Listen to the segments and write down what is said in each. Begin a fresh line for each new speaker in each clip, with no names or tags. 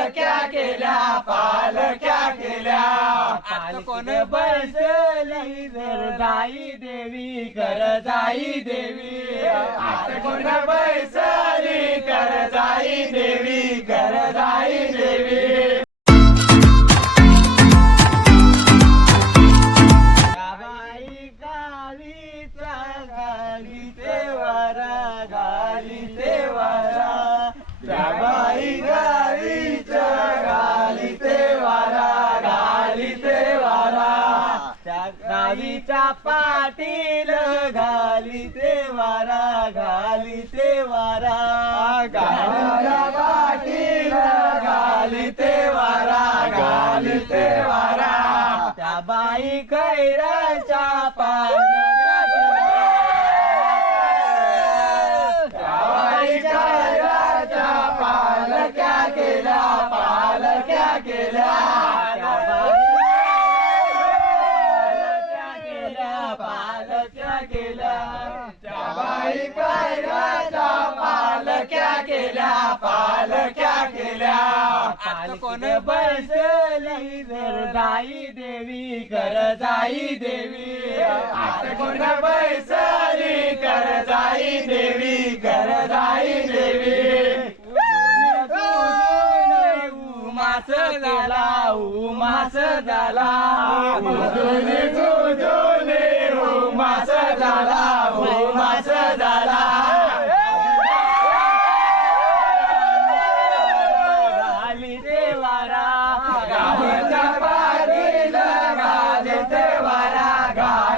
पालक्या केल्या पालक्या केल्या. आज कोण बसली दाई देवी कर जाई देवी. आज कोण बैस त्या गालीच्या पाटील घाली तेवारा घाली तेवारा गालीच्या पाटील घाली तेवारा घाली तेवारा त्या बाई कैराच्या पाण्याच्या त्या बाई कैराच्या पालक्या केल्या पालक्या केल्या त्या बाई पालक्या केल्या पालक्या केल्या त्या बाई कैराच्या पालक्या केल्या पालक्या केल्या. आता कोण बसली जर जाई देवी कर जाई देवी. आता कोण बसली कर जाई देवी कर जाई देवी. उमास झाला उमास झाला.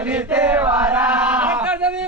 salirte vará. De mi!